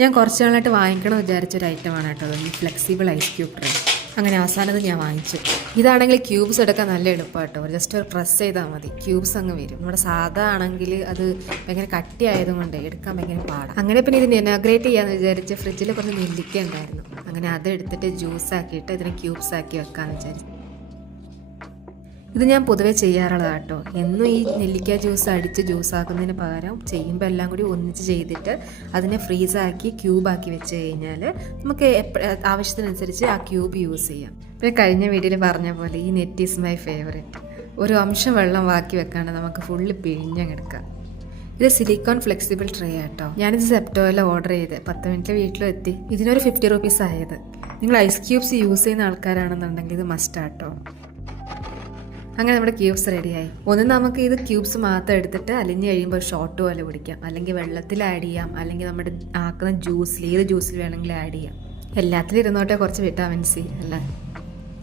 ഞാൻ കുറച്ച് നാളായിട്ട് വാങ്ങിക്കണം വിചാരിച്ചൊരു ഐറ്റമാണ് കേട്ടോ ഈ ഫ്ലെക്സിബിൾ ഐസ് ക്യൂബ് ട്രേ. അങ്ങനെ അവസാനത് ഞാൻ വാങ്ങിച്ചു. ഇതാണെങ്കിൽ ക്യൂബ്സ് എടുക്കാൻ നല്ല എളുപ്പമാണ് കേട്ടോ. ജസ്റ്റ് ഒരു പ്രസ് ചെയ്താൽ മതി, ക്യൂബ്സ് അങ്ങ് വരും. നമ്മുടെ സാധാ ആണെങ്കിൽ അത് ഭയങ്കര കട്ടി ആയതുകൊണ്ട് എടുക്കാൻ ഭയങ്കര പാടാണ്. അങ്ങനെ പിന്നെ ഇതിന് ഇനാഗ്രേറ്റ് ചെയ്യാമെന്ന് വിചാരിച്ച് ഫ്രിഡ്ജിൽ കുറച്ച് നെല്ലിക്ക ഉണ്ടായിരുന്നു. അങ്ങനെ അതെടുത്തിട്ട് ജ്യൂസ് ആക്കിയിട്ട് ഇതിനെ ക്യൂബ്സ് ആക്കി വെക്കാമെന്ന് വിചാരിച്ചു. ഇത് ഞാൻ പൊതുവേ ചെയ്യാറുള്ളതാണ് കേട്ടോ. എന്നും ഈ നെല്ലിക്ക ജ്യൂസ് അടിച്ച് ജ്യൂസ് ആക്കുന്നതിന് പകരം ചെയ്യുമ്പോൾ എല്ലാം കൂടി ഒന്നിച്ച് ചെയ്തിട്ട് അതിനെ ഫ്രീസാക്കി ക്യൂബാക്കി വെച്ച് കഴിഞ്ഞാൽ നമുക്ക് ആവശ്യത്തിനനുസരിച്ച് ആ ക്യൂബ് യൂസ് ചെയ്യാം. പിന്നെ കഴിഞ്ഞ വീഡിയോയിൽ പറഞ്ഞ പോലെ ഈ നെറ്റ് ഈസ് മൈ ഫേവറേറ്റ്. ഒരു അംശം വെള്ളം ബാക്കി വെക്കാണ്ട് നമുക്ക് ഫുള്ള് പിഴിഞ്ഞെടുക്കാം. ഇത് സിലിക്കോൺ ഫ്ലെക്സിബിൾ ട്രേ ആട്ടോ. ഞാനിത് സെപ്റ്റോയിൽ ഓർഡർ ചെയ്ത് 10 മിനിറ്റ് വീട്ടിലും എത്തി. ഇതിനൊരു 50 റുപ്പീസ് ആയത്. നിങ്ങൾ ഐസ് ക്യൂബ്സ് യൂസ് ചെയ്യുന്ന ആൾക്കാരാണെന്നുണ്ടെങ്കിൽ ഇത് മസ്റ്റ് ആട്ടോ. അങ്ങനെ നമ്മുടെ ക്യൂബ്സ് റെഡിയായി. ഒന്ന് നമുക്ക് ഇത് ക്യൂബ്സ് മാത്രം എടുത്തിട്ട് അലിഞ്ഞ് കഴിയുമ്പോൾ ഷോട്ട് പോലെ പിടിക്കാം, അല്ലെങ്കിൽ വെള്ളത്തിൽ ആഡ് ചെയ്യാം, അല്ലെങ്കിൽ നമ്മുടെ ആക്കുന്ന ജ്യൂസിൽ ഏത് ജ്യൂസിൽ വേണമെങ്കിലും ആഡ് ചെയ്യാം. എല്ലാത്തിലും ഇരുന്നോട്ടെ കുറച്ച് വിറ്റാമിൻ സി അല്ലേ.